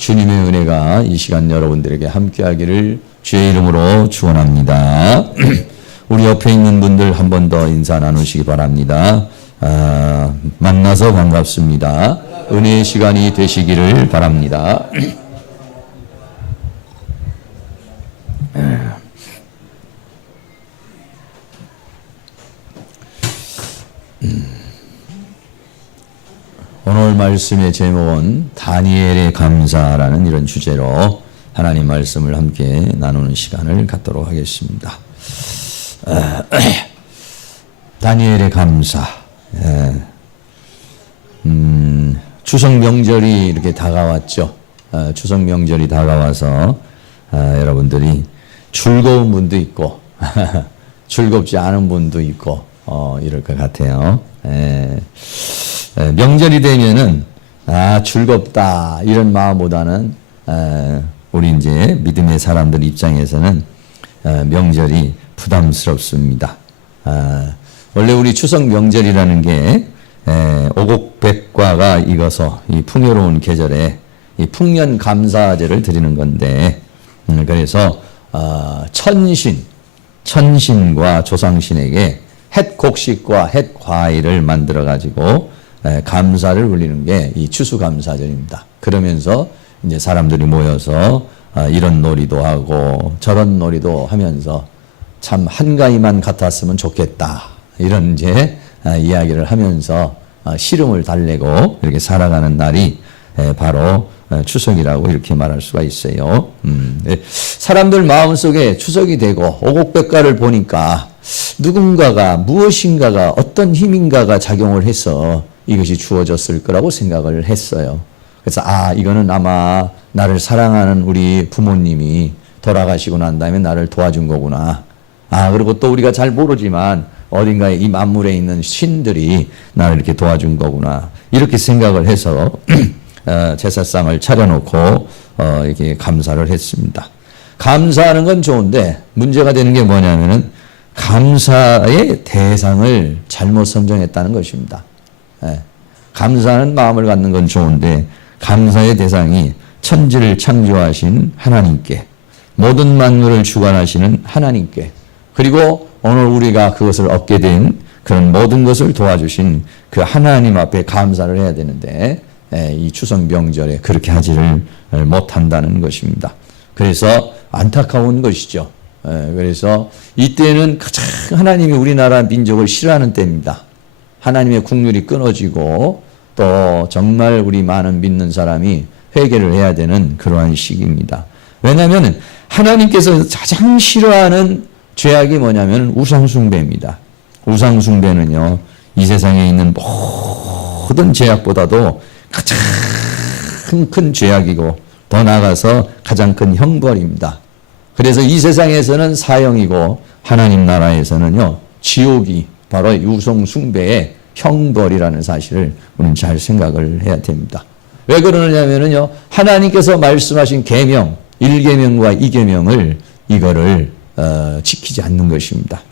주님의 은혜가 이 시간 여러분들에게 함께하기를 주의 이름으로 축원합니다. 우리 옆에 있는 분들 한 번 더 인사 나누시기 바랍니다. 만나서 반갑습니다. 은혜의 시간이 되시기를 바랍니다. 오늘 말씀의 제목은 다니엘의 감사라는 이런 주제로 하나님 말씀을 함께 나누는 시간을 갖도록 하겠습니다. 다니엘의 감사. 추석 명절이 이렇게 다가왔죠. 추석 명절이 다가와서 여러분들이 즐거운 분도 있고 즐겁지 않은 분도 있고 이럴 것 같아요. 명절이 되면은 즐겁다 이런 마음보다는 우리 이제 믿음의 사람들 입장에서는 명절이 부담스럽습니다. 원래 우리 추석 명절이라는 게 오곡백과가 익어서 이 풍요로운 계절에 이 풍년 감사제를 드리는 건데 그래서 천신과 조상신에게 햇 곡식과 햇 과일을 만들어 가지고 감사를 올리는 게 이 추수감사절입니다. 그러면서 이제 사람들이 모여서 이런 놀이도 하고 저런 놀이도 하면서 참 한가위만 같았으면 좋겠다. 이런 이제 이야기를 하면서 시름을 달래고 이렇게 살아가는 날이 바로 추석이라고 이렇게 말할 수가 있어요. 사람들 마음속에 추석이 되고 오곡백과를 보니까 누군가가 무엇인가가 어떤 힘인가가 작용을 해서 이것이 주어졌을 거라고 생각을 했어요. 그래서 이거는 아마 나를 사랑하는 우리 부모님이 돌아가시고 난 다음에 나를 도와준 거구나. 그리고 또 우리가 잘 모르지만 어딘가에 이 만물에 있는 신들이 나를 이렇게 도와준 거구나. 이렇게 생각을 해서 제사상을 차려놓고 이렇게 감사를 했습니다. 감사하는 건 좋은데 문제가 되는 게 뭐냐면은 감사의 대상을 잘못 선정했다는 것입니다. 감사하는 마음을 갖는 건 좋은데 감사의 대상이 천지를 창조하신 하나님께, 모든 만물을 주관하시는 하나님께, 그리고 오늘 우리가 그것을 얻게 된 그런 모든 것을 도와주신 그 하나님 앞에 감사를 해야 되는데 이 추석 명절에 그렇게 하지를 못한다는 것입니다. 그래서 안타까운 것이죠. 그래서 이때는 가장 하나님이 우리나라 민족을 싫어하는 때입니다. 하나님의 국률이 끊어지고 또 정말 우리 많은 믿는 사람이 회개를 해야 되는 그러한 시기입니다. 왜냐하면 하나님께서 가장 싫어하는 죄악이 뭐냐면 우상숭배입니다. 우상숭배는요, 이 세상에 있는 모든 죄악보다도 가장 큰 죄악이고 더 나아가서 가장 큰 형벌입니다. 그래서 이 세상에서는 사형이고 하나님 나라에서는요, 지옥이 바로 우상숭배의 형벌이라는 사실을 우리는 잘 생각을 해야 됩니다. 왜 그러느냐면요, 하나님께서 말씀하신 계명, 1계명과 2계명을 이거를 지키지 않는 것입니다.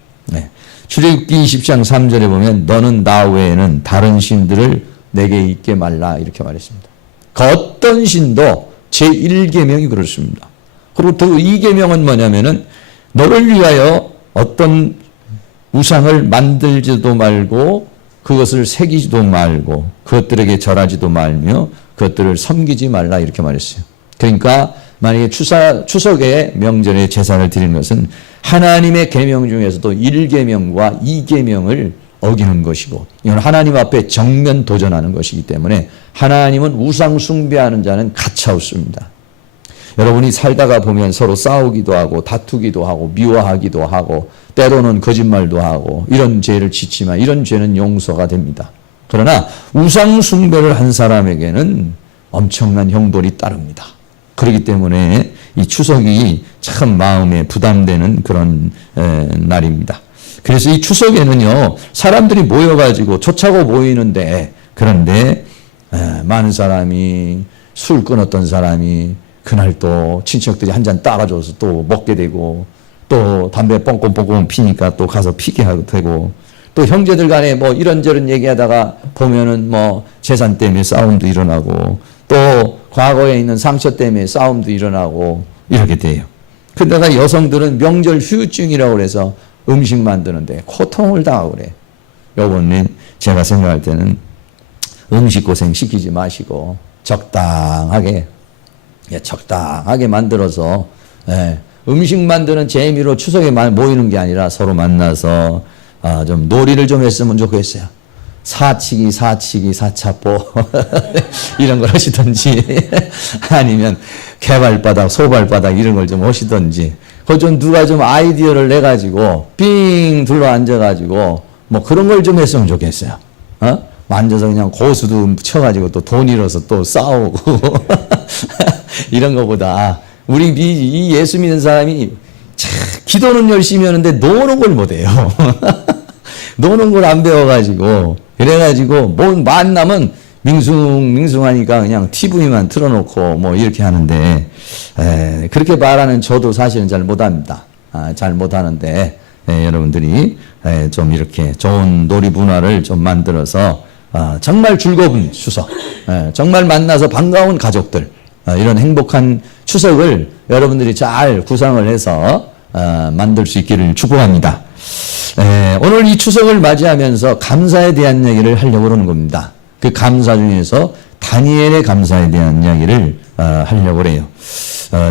출애굽기 20장 3절에 보면 너는 나 외에는 다른 신들을 내게 있게 말라 이렇게 말했습니다. 그 어떤 신도 제1계명이 그렇습니다. 그리고 또 2계명은 뭐냐면은 너를 위하여 어떤 우상을 만들지도 말고 그것을 새기지도 말고 그것들에게 절하지도 말며 그것들을 섬기지 말라 이렇게 말했어요. 그러니까 만약에 추석에 명절에 제사를 드리는 것은 하나님의 계명 중에서도 1계명과 2계명을 어기는 것이고 이건 하나님 앞에 정면 도전하는 것이기 때문에 하나님은 우상 숭배하는 자는 가차없습니다. 여러분이 살다가 보면 서로 싸우기도 하고 다투기도 하고 미워하기도 하고 때로는 거짓말도 하고 이런 죄를 짓지만 이런 죄는 용서가 됩니다. 그러나 우상 숭배를 한 사람에게는 엄청난 형벌이 따릅니다. 그렇기 때문에 이 추석이 참 마음에 부담되는 그런 날입니다. 그래서 이 추석에는요, 사람들이 모여가지고 좋자고 모이는데 그런데 많은 사람이 술 끊었던 사람이 그날 또 친척들이 한 잔 따라줘서 또 먹게 되고 또 담배 뻥뻥뻥뻥 피니까 또 가서 피게 하게 되고 또 형제들 간에 뭐 이런저런 얘기하다가 보면은 뭐 재산 때문에 싸움도 일어나고 또 과거에 있는 상처 때문에 싸움도 일어나고 이렇게 돼요. 그러다가 여성들은 명절 후유증이라고 그래서 음식 만드는데 고통을 당하고 그래. 요번에 제가 생각할 때는 음식 고생 시키지 마시고 적당하게 만들어서 음식 만드는 재미로 추석에 모이는 게 아니라 서로 만나서 좀 놀이를 좀 했으면 좋겠어요. 사치기, 사차포 이런 걸 하시든지 아니면 개발바닥, 소발바닥 이런 걸 좀 하시든지 그 좀 누가 좀 아이디어를 내가지고 삥 둘러 앉아가지고 뭐 그런 걸 좀 했으면 좋겠어요. 만져서 그냥 고수도 쳐가지고 또 돈 잃어서 또 싸우고 이런 거보다 우리 이 예수 믿는 사람이 참 기도는 열심히 하는데 노는 걸 못해요. 노는 걸 안 배워가지고 그래가지고 뭐 만나면 밍숭밍숭하니까 그냥 TV만 틀어놓고 뭐 이렇게 하는데 그렇게 말하는 저도 사실은 잘 못합니다. 잘 못하는데 여러분들이 좀 이렇게 좋은 놀이 문화를 좀 만들어서 정말 즐거운 추석, 정말 만나서 반가운 가족들, 이런 행복한 추석을 여러분들이 잘 구상을 해서 만들 수 있기를 축복합니다. 오늘 이 추석을 맞이하면서 감사에 대한 이야기를 하려고 그러는 겁니다. 그 감사 중에서 다니엘의 감사에 대한 이야기를 하려고 그래요.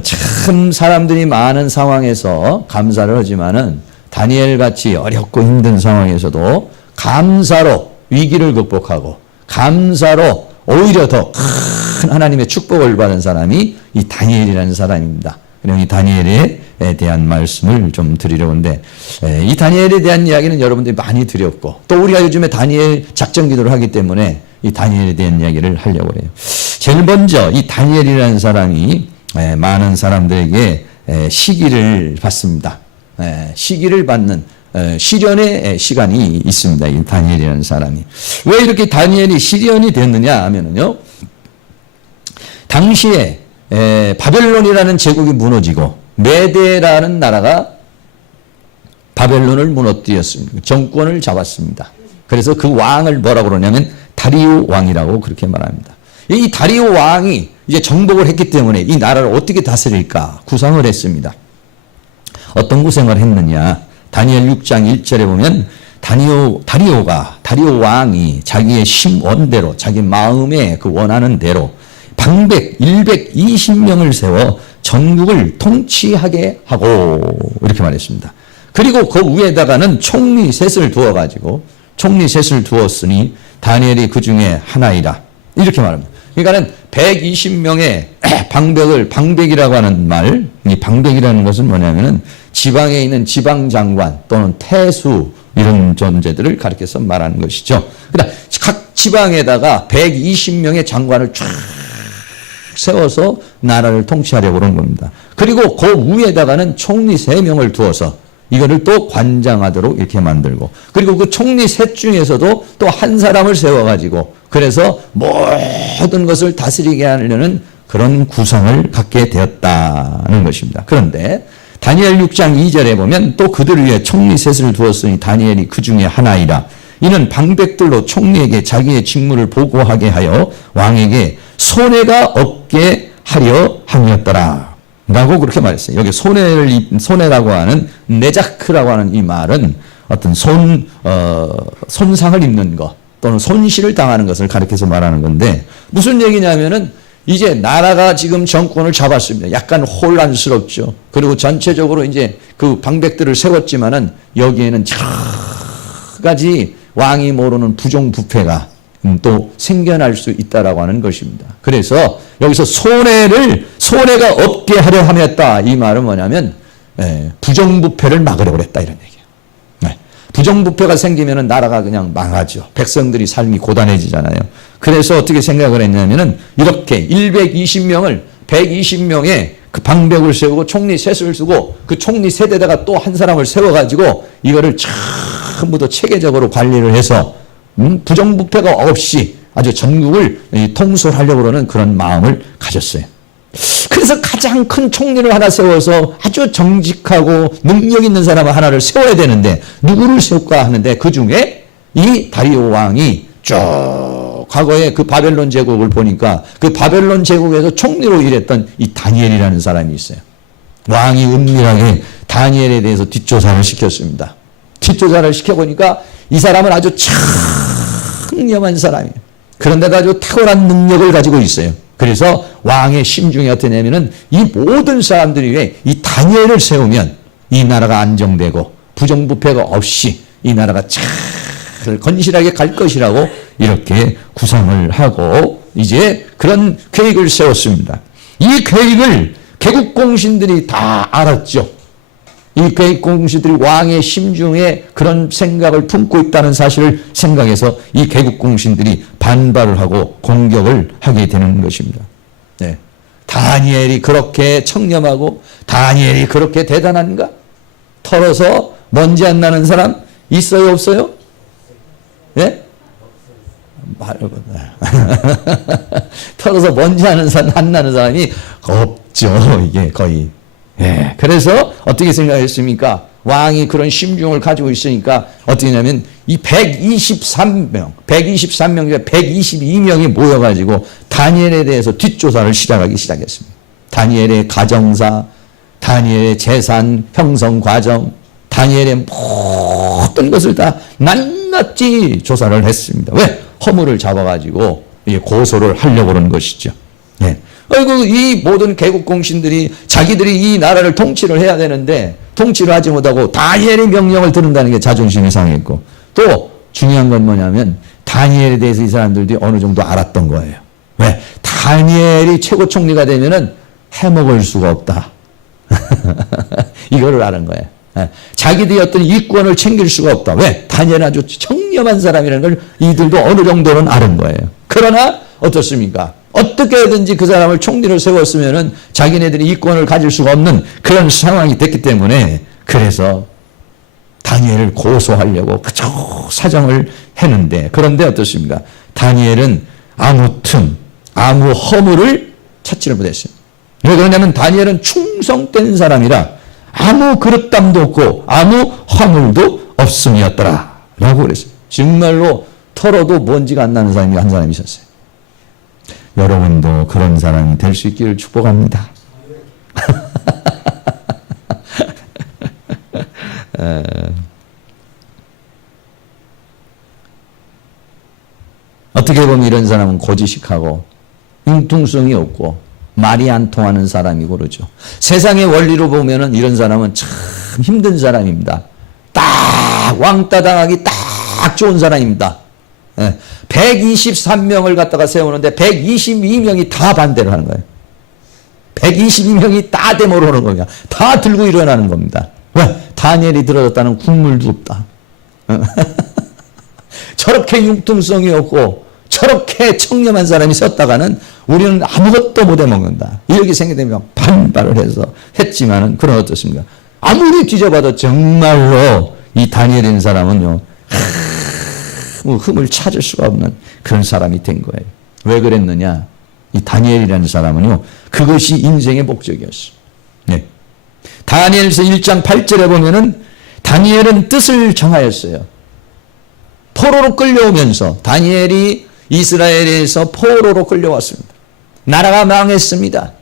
참 사람들이 많은 상황에서 감사를 하지만은 다니엘 같이 어렵고 힘든 상황에서도 감사로 위기를 극복하고 감사로 오히려 더 큰 하나님의 축복을 받은 사람이 이 다니엘이라는 사람입니다. 그럼 이 다니엘에 대한 말씀을 좀 드리려고 하는데 이 다니엘에 대한 이야기는 여러분들이 많이 드렸고 또 우리가 요즘에 다니엘 작전 기도를 하기 때문에 이 다니엘에 대한 이야기를 하려고 해요. 제일 먼저 이 다니엘이라는 사람이 많은 사람들에게 시기를 받습니다. 시기를 받는 시련의 시간이 있습니다. 이 다니엘이라는 사람이. 왜 이렇게 다니엘이 시련이 됐느냐 하면은요. 당시에 바벨론이라는 제국이 무너지고 메데라는 나라가 바벨론을 무너뜨렸습니다. 정권을 잡았습니다. 그래서 그 왕을 뭐라고 그러냐면 다리오 왕이라고 그렇게 말합니다. 이 다리오 왕이 이제 정복을 했기 때문에 이 나라를 어떻게 다스릴까 구상을 했습니다. 어떤 구상을 했느냐. 다니엘 6장 1절에 보면 다리오 왕이 자기의 심원대로 자기 마음에 그 원하는 대로 방백 120명을 세워 전국을 통치하게 하고 이렇게 말했습니다. 그리고 그 위에다가는 총리 셋을 두었으니 다니엘이 그 중에 하나이라 이렇게 말합니다. 그러니까는 120명의 방백이라고 하는 말, 이 방백이라는 것은 뭐냐면은 지방에 있는 지방장관 또는 태수 이런 존재들을 가리켜서 말하는 것이죠. 그다음 각 지방에다가 120명의 장관을 쫙 세워서 나라를 통치하려고 그런 겁니다. 그리고 그 위에다가는 총리 3명을 두어서 이거를 또 관장하도록 이렇게 만들고 그리고 그 총리 셋 중에서도 또 한 사람을 세워가지고 그래서 모든 것을 다스리게 하려는 그런 구성을 갖게 되었다는 것입니다. 그런데 다니엘 6장 2절에 보면 또 그들 위에 총리 셋을 두었으니 다니엘이 그 중에 하나이라. 이는 방백들로 총리에게 자기의 직무를 보고하게 하여 왕에게 손해가 없게 하려 함이었더라. 라고 그렇게 말했어요. 여기 손해라고 하는 네자크라고 하는 이 말은 어떤 손상을 입는 것 또는 손실을 당하는 것을 가리켜서 말하는 건데 무슨 얘기냐면은 이제 나라가 지금 정권을 잡았습니다. 약간 혼란스럽죠. 그리고 전체적으로 이제 그 방백들을 세웠지만은 여기에는 여러 가지 왕이 모르는 부정부패가 또 생겨날 수 있다라고 하는 것입니다. 그래서 여기서 손해가 없게 하려 함이었다. 이 말은 뭐냐면 부정부패를 막으려고 했다 이런 얘기예요. 부정부패가 생기면은 나라가 그냥 망하죠. 백성들이 삶이 고단해지잖아요. 그래서 어떻게 생각을 했냐면은 이렇게 120명의 그 방백을 세우고 총리 셋을 두고 그 총리 셋에다가 또 한 사람을 세워가지고 이거를 전부 다 체계적으로 관리를 해서 부정부패가 없이 아주 전국을 통솔하려고 하는 그런 마음을 가졌어요. 그래서 그래서 가장 큰 총리를 하나 세워서 아주 정직하고 능력 있는 사람 하나를 세워야 되는데 누구를 세울까 하는데 그 중에 이 다리오 왕이 쭉 과거에 그 바벨론 제국을 보니까 그 바벨론 제국에서 총리로 일했던 이 다니엘이라는 사람이 있어요. 왕이 은밀하게 다니엘에 대해서 뒷조사를 시켰습니다. 뒷조사를 시켜보니까 이 사람은 아주 청렴한 사람이에요. 그런데도 아주 탁월한 능력을 가지고 있어요. 그래서 왕의 심중이 어떠냐면은 이 모든 사람들이 왜 이 다니엘을 세우면 이 나라가 안정되고 부정부패가 없이 이 나라가 잘 건실하게 갈 것이라고 이렇게 구상을 하고 이제 그런 계획을 세웠습니다. 이 계획을 개국공신들이 다 알았죠. 이 개국공신들이 왕의 심중에 그런 생각을 품고 있다는 사실을 생각해서 이 개국공신들이 반발을 하고 공격을 하게 되는 것입니다. 네. 다니엘이 그렇게 청렴하고 다니엘이 그렇게 대단한가? 털어서 먼지 안 나는 사람 있어요, 없어요? 예? 털어서 먼지 안 나는 사람이 없죠. 이게 거의. 예. 그래서 어떻게 생각했습니까? 왕이 그런 심중을 가지고 있으니까 어떻게 하냐면 이 123명 중에 122명이 모여가지고 다니엘에 대해서 뒷조사를 시작하기 시작했습니다. 다니엘의 가정사, 다니엘의 재산 형성 과정, 다니엘의 모든 것을 다 낱낱이 조사를 했습니다. 왜? 허물을 잡아가지고 고소를 하려고 하는 것이죠. 예. 아이고, 이 모든 개국공신들이 자기들이 이 나라를 통치를 해야 되는데 통치를 하지 못하고 다니엘의 명령을 들은다는 게 자존심이 상했고 또 중요한 건 뭐냐면 다니엘에 대해서 이 사람들이 어느 정도 알았던 거예요. 왜? 다니엘이 최고 총리가 되면은 해먹을 수가 없다. 이거를 아는 거예요. 자기들이 어떤 이권을 챙길 수가 없다. 왜? 다니엘은 아주 청렴한 사람이라는 걸 이들도 어느 정도는 아는 거예요. 그러나 어떻습니까? 어떻게든지 그 사람을 총리를 세웠으면은 자기네들이 이권을 가질 수가 없는 그런 상황이 됐기 때문에 그래서 다니엘을 고소하려고 그저 사정을 했는데 그런데 어떻습니까? 다니엘은 아무 틈, 아무 허물을 찾지를 못했어요. 왜 그러냐면 다니엘은 충성된 사람이라 아무 그릇담도 없고 아무 허물도 없음이었더라 라고 그랬어요. 정말로 털어도 먼지가 안 나는 사람이 한 사람이 있었어요. 여러분도 그런 사람이 될 수 있기를 축복합니다. 어떻게 보면 이런 사람은 고지식하고 융통성이 없고 말이 안 통하는 사람이고 그러죠. 세상의 원리로 보면은 이런 사람은 참 힘든 사람입니다. 딱 왕따 당하기 딱 좋은 사람입니다. 123명을 갖다가 세우는데 122명이 다 반대를 하는 거예요. 122명이 다 데모를 하는 겁니다. 다 들고 일어나는 겁니다. 왜? 다니엘이 들어졌다는 국물도 없다. 저렇게 융통성이 없고 저렇게 청렴한 사람이 섰다가는 우리는 아무것도 못 해먹는다. 이렇게 생각되면 반발을 해서 했지만은 그런 어떻습니까? 아무리 뒤져봐도 정말로 이 다니엘이라는 사람은요. 흠을 찾을 수가 없는 그런 사람이 된 거예요. 왜 그랬느냐? 이 다니엘이라는 사람은요. 그것이 인생의 목적이었어요. 네. 다니엘서 1장 8절에 보면은 다니엘은 뜻을 정하였어요. 포로로 끌려오면서 다니엘이 이스라엘에서 포로로 끌려왔습니다. 나라가 망했습니다.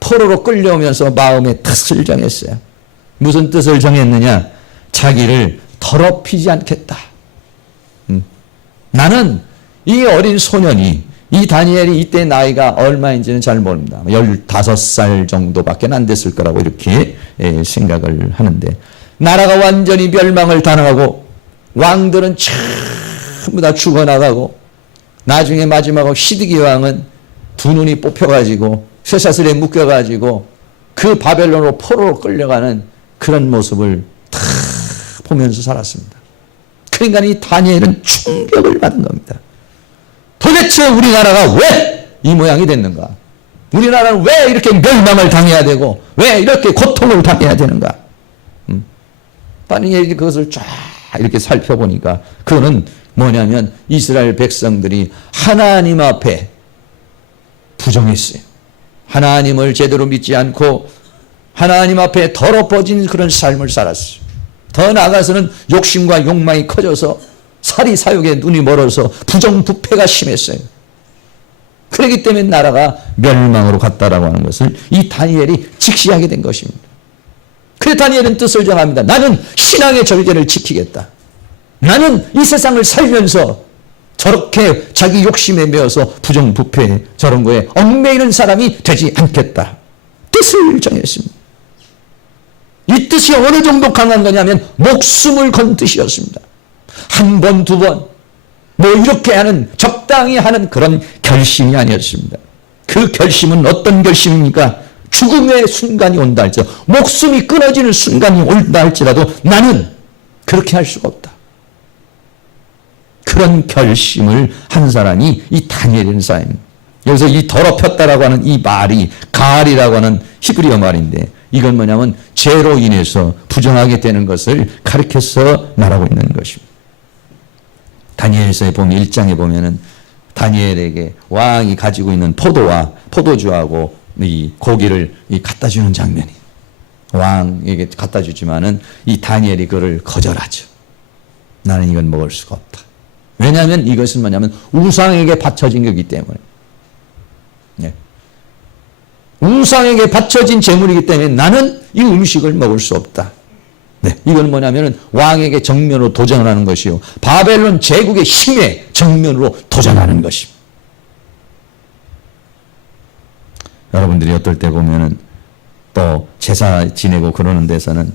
포로로 끌려오면서 마음의 뜻을 정했어요. 무슨 뜻을 정했느냐? 자기를 더럽히지 않겠다. 나는 이 어린 소년이 이 다니엘이 이때 나이가 얼마인지는 잘 모릅니다. 15살 정도밖에 안 됐을 거라고 이렇게 생각을 하는데 나라가 완전히 멸망을 당하고 왕들은 전부 다 죽어나가고 나중에 마지막으로 시드기 왕은 두 눈이 뽑혀가지고 쇠사슬에 묶여가지고 그 바벨론으로 포로로 끌려가는 그런 모습을 다 보면서 살았습니다. 그러니까 이 다니엘은 충격을 받은 겁니다. 도대체 우리나라가 왜 이 모양이 됐는가? 우리나라는 왜 이렇게 멸망을 당해야 되고 왜 이렇게 고통을 당해야 되는가? 다니엘이 그것을 쫙 이렇게 살펴보니까 그거는 뭐냐면 이스라엘 백성들이 하나님 앞에 부정했어요. 하나님을 제대로 믿지 않고 하나님 앞에 더럽어진 그런 삶을 살았어요. 더 나아가서는 욕심과 욕망이 커져서 사리 사욕에 눈이 멀어서 부정부패가 심했어요. 그렇기 때문에 나라가 멸망으로 갔다라고 하는 것을 이 다니엘이 직시하게 된 것입니다. 그래서 다니엘은 뜻을 정합니다. 나는 신앙의 절개를 지키겠다. 나는 이 세상을 살면서 저렇게 자기 욕심에 매어서 부정부패 저런 거에 얽매이는 사람이 되지 않겠다. 뜻을 정했습니다. 이 뜻이 어느 정도 강한 거냐면 목숨을 건 뜻이었습니다. 한 번, 두 번, 뭐 이렇게 하는 적당히 하는 그런 결심이 아니었습니다. 그 결심은 어떤 결심입니까? 죽음의 순간이 온다 할지라도, 목숨이 끊어지는 순간이 온다 할지라도 나는 그렇게 할 수가 없다. 그런 결심을 한 사람이 이 다니엘이라는 사람입니다. 여기서 이 더럽혔다라고 하는 이 말이 가알이라고 하는 히브리어 말인데, 이건 뭐냐면 죄로 인해서 부정하게 되는 것을 가리켜서 말하고 있는 것입니다. 다니엘서에 보면 1장에 보면은 다니엘에게 왕이 가지고 있는 포도와 포도주하고 이 고기를 갖다 주는 장면이, 왕에게 갖다 주지만은 이 다니엘이 그를 거절하죠. 나는 이건 먹을 수가 없다. 왜냐하면 이것은 뭐냐면 우상에게 바쳐진 거기 때문에. 네. 우상에게 바쳐진 제물이기 때문에 나는 이 음식을 먹을 수 없다. 네. 이건 뭐냐면 왕에게 정면으로 도전하는 것이요, 바벨론 제국의 힘에 정면으로 도전하는 것입니다. 여러분들이 어떨 때 보면은 또 제사 지내고 그러는 데서는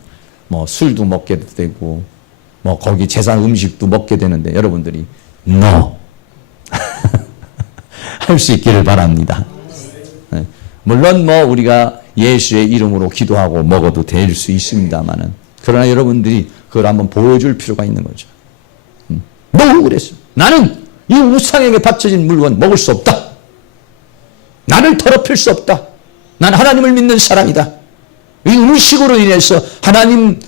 뭐 술도 먹게 되고 뭐 거기 제사 음식도 먹게 되는데, 여러분들이 no 할 수 있기를 바랍니다. 네. 물론 뭐 우리가 예수의 이름으로 기도하고 먹어도 될 수 있습니다만은, 그러나 여러분들이 그걸 한번 보여줄 필요가 있는 거죠. 뭐 그랬어? 나는 이 우상에게 바쳐진 물건 먹을 수 없다. 나를 더럽힐 수 없다. 난 하나님을 믿는 사람이다. 이 음식으로 인해서 하나님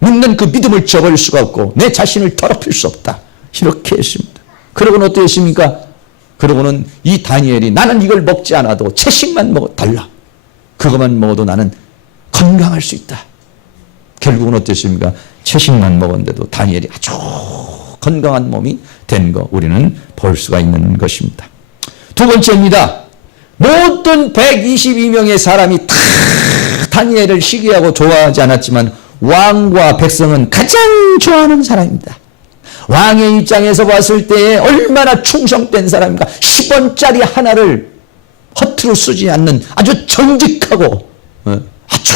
믿는 그 믿음을 저버릴 수가 없고 내 자신을 더럽힐 수 없다. 이렇게 했습니다. 그러고는 어떻게 했습니까? 그러고는 이 다니엘이 나는 이걸 먹지 않아도 채식만 먹어달라. 그것만 먹어도 나는 건강할 수 있다. 결국은 어땠습니까? 채식만 먹었는데도 다니엘이 아주 건강한 몸이 된 거 우리는 볼 수가 있는 것입니다. 두 번째입니다. 모든 122명의 사람이 다 다니엘을 시기하고 좋아하지 않았지만 왕과 백성은 가장 좋아하는 사람입니다. 왕의 입장에서 봤을 때 얼마나 충성된 사람인가. 10원짜리 하나를 허투루 쓰지 않는 아주 정직하고 아주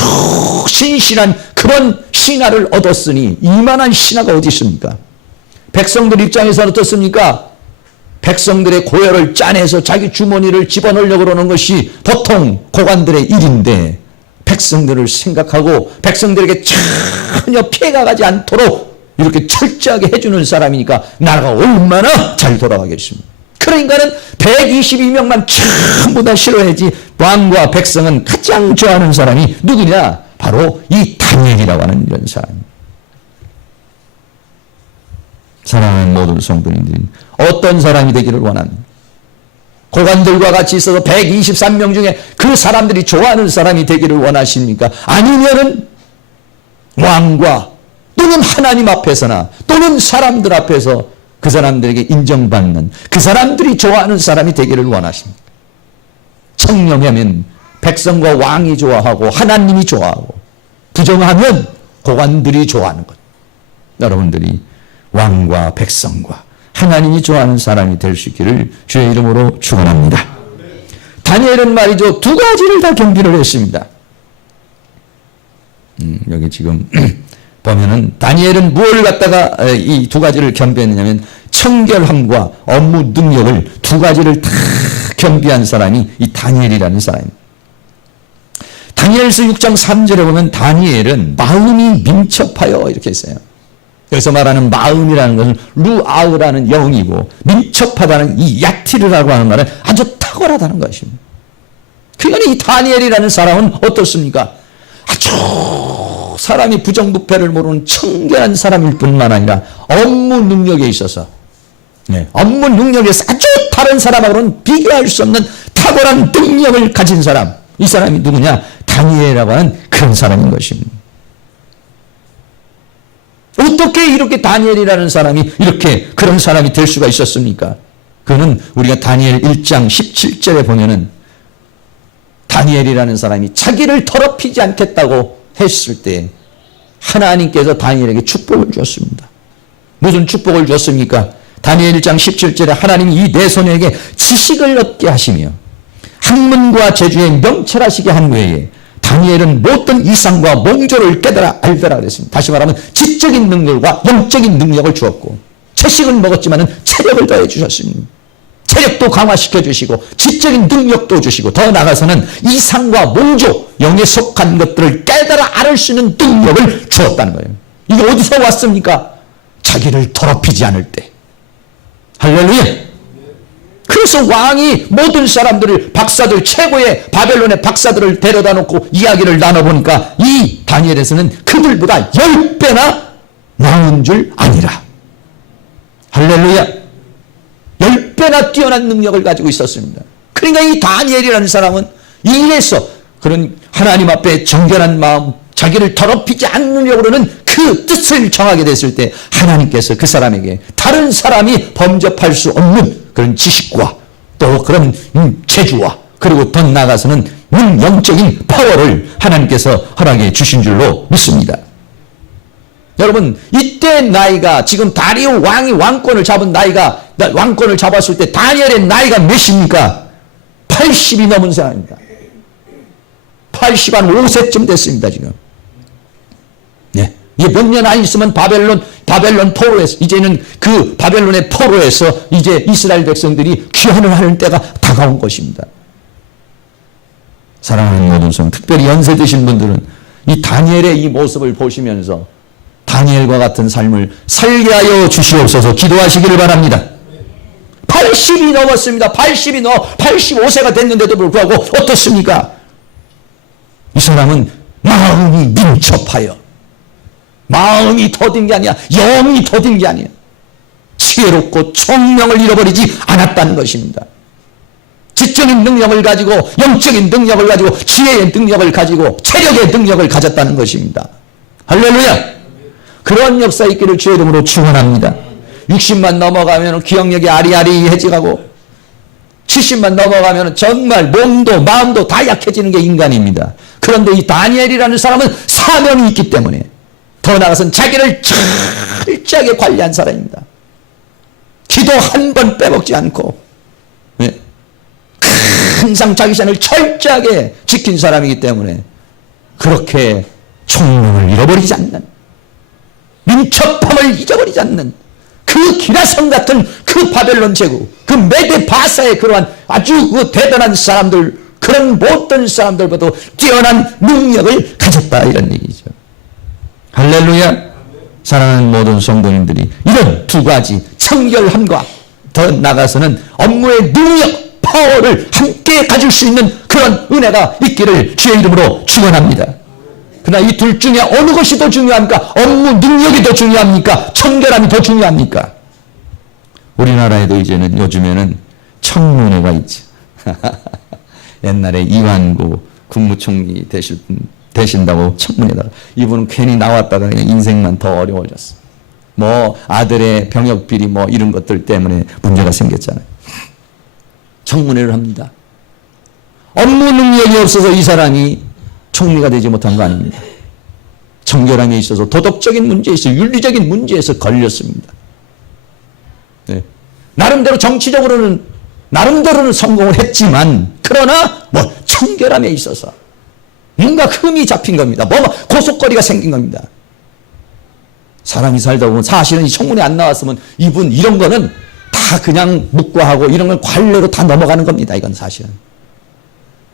신실한 그런 신하를 얻었으니 이만한 신하가 어디 있습니까? 백성들 입장에서는 어떻습니까? 백성들의 고열을 짜내서 자기 주머니를 집어넣으려고 그러는 것이 보통 고관들의 일인데, 백성들을 생각하고 백성들에게 전혀 피해가 가지 않도록 이렇게 철저하게 해주는 사람이니까 나라가 얼마나 잘 돌아가겠습니까? 그러니까는 122명만 전부 다 싫어야지 왕과 백성은 가장 좋아하는 사람이 누구냐? 바로 이 다니엘이라고 하는 이런 사람입니다. 사랑하는 모든 성도님들이 어떤 사람이 되기를 원합니다. 고관들과 같이 있어서 123명 중에 그 사람들이 좋아하는 사람이 되기를 원하십니까? 아니면은 왕과 또는 하나님 앞에서나 또는 사람들 앞에서 그 사람들에게 인정받는 그 사람들이 좋아하는 사람이 되기를 원하십니까? 청렴하면 백성과 왕이 좋아하고 하나님이 좋아하고, 부정하면 고관들이 좋아하는 것. 여러분들이 왕과 백성과 하나님이 좋아하는 사람이 될 수 있기를 주의 이름으로 축원합니다. 다니엘은 말이죠, 두 가지를 다 겸비를 했습니다. 여기 지금 보면은 다니엘은 무엇을 갖다가 이 두 가지를 겸비했느냐면 청결함과 업무 능력을 두 가지를 다 겸비한 사람이 이 다니엘이라는 사람입니다. 다니엘서 6장 3절에 보면 다니엘은 마음이 민첩하여 이렇게 했어요. 여기서 말하는 마음이라는 것은 루아우라는 영이고, 민첩하다는 이 야티르라고 하는 말은 아주 탁월하다는 것입니다. 그러니까 이 다니엘이라는 사람은 어떻습니까? 아주 사람이 부정부패를 모르는 청결한 사람일 뿐만 아니라 업무 능력에 있어서, 업무 능력에서 아주 다른 사람하고는 비교할 수 없는 탁월한 능력을 가진 사람, 이 사람이 누구냐? 다니엘이라고 하는 그런 사람인 것입니다. 어떻게 이렇게 다니엘이라는 사람이 이렇게 그런 사람이 될 수가 있었습니까? 그는 우리가 다니엘 1장 17절에 보면은 다니엘이라는 사람이 자기를 더럽히지 않겠다고 했을 때 하나님께서 다니엘에게 축복을 주었습니다. 무슨 축복을 주었습니까? 다니엘 1장 17절에 하나님이 이 내 손에게 지식을 얻게 하시며 학문과 재주에 명철하시게 한 외에 다니엘은 모든 이상과 몽조를 깨달아 알더라 그랬습니다. 다시 말하면 지적인 능력과 영적인 능력을 주었고 채식은 먹었지만 체력을 더해 주셨습니다. 체력도 강화시켜 주시고 지적인 능력도 주시고 더 나아가서는 이상과 몽조, 영에 속한 것들을 깨달아 알을 수 있는 능력을 주었다는 거예요. 이게 어디서 왔습니까? 자기를 더럽히지 않을 때. 할렐루야. 그래서 왕이 모든 사람들을 박사들 최고의 바벨론의 박사들을 데려다 놓고 이야기를 나눠보니까 이 다니엘에서는 그들보다 10배나 나은 줄 아니라. 할렐루야. 10배나 뛰어난 능력을 가지고 있었습니다. 그러니까 이 다니엘이라는 사람은 이래서 그런 하나님 앞에 정결한 마음, 자기를 더럽히지 않으려고는 그 뜻을 정하게 됐을 때 하나님께서 그 사람에게 다른 사람이 범접할 수 없는 그런 지식과 또 그런 재주와 그리고 더 나아가서는 영적인 파워를 하나님께서 허락해 주신 줄로 믿습니다. 여러분, 이때 나이가 지금 다리오 왕이 왕권을 잡았을 때 다니엘의 나이가 몇입니까? 80이 넘은 사람입니다. 85세쯤 됐습니다, 지금. 네. 이게 몇 년 안 있으면 바벨론 포로에서, 이제는 그 바벨론의 포로에서 이제 이스라엘 백성들이 귀환을 하는 때가 다가온 것입니다. 사랑하는 모든 성도, 특별히 연세 드신 분들은 이 다니엘의 이 모습을 보시면서 다니엘과 같은 삶을 살게 하여 주시옵소서 기도하시기를 바랍니다. 80이 넘었습니다. 85세가 됐는데도 불구하고 어떻습니까? 이 사람은 마음이 민첩하여 마음이 더딘 게 아니야. 영이 더딘 게 아니야. 지혜롭고 총명을 잃어버리지 않았다는 것입니다. 지적인 능력을 가지고 영적인 능력을 가지고 지혜의 능력을 가지고 체력의 능력을 가졌다는 것입니다. 할렐루야. 그런 역사 있기를 주의 이름으로 축원합니다. 60만 넘어가면 기억력이 아리아리해지고 70만 넘어가면 정말 몸도 마음도 다 약해지는 게 인간입니다. 그런데 이 다니엘이라는 사람은 사명이 있기 때문에 더 나아가서는 자기를 철저하게 관리한 사람입니다. 기도 한 번 빼먹지 않고 항상 자기 자신을 철저하게 지킨 사람이기 때문에 그렇게 총명을 잃어버리지 않는, 민첩함을 잊어버리지 않는 그 기라성 같은 그 바벨론 제국, 그 메데 바사의 그러한 아주 그 대단한 사람들, 그런 모든 사람들보다 뛰어난 능력을 가졌다 이런 얘기죠. 할렐루야. 사랑하는 모든 성도님들이 이런 두 가지 청결함과 더 나가서는 업무의 능력, 파워를 함께 가질 수 있는 그런 은혜가 있기를 주의 이름으로 축원합니다. 그러나 이 둘 중에 어느 것이 더 중요합니까? 업무 능력이 더 중요합니까? 청결함이 더 중요합니까? 우리나라에도 이제는 요즘에는 청문회가 있죠. 옛날에 이완구 국무총리 되신다고 청문회다가 이분은 괜히 나왔다가 그냥 인생만 더 어려워졌어. 뭐 아들의 병역 비리 뭐 이런 것들 때문에 문제가 생겼잖아요. 청문회를 합니다. 업무 능력이 없어서 이 사람이 총리가 되지 못한 거 아닙니다. 청결함에 있어서 도덕적인 문제에 있어서 윤리적인 문제에서 걸렸습니다. 네. 나름대로 정치적으로는 나름대로는 성공을 했지만 그러나 뭐 청결함에 있어서 뭔가 흠이 잡힌 겁니다. 뭐 고속거리가 생긴 겁니다. 사람이 살다 보면 사실은 이 청문회 안 나왔으면 이분 이런 거는 다 그냥 묵과하고 이런 걸 관례로 다 넘어가는 겁니다. 이건 사실은.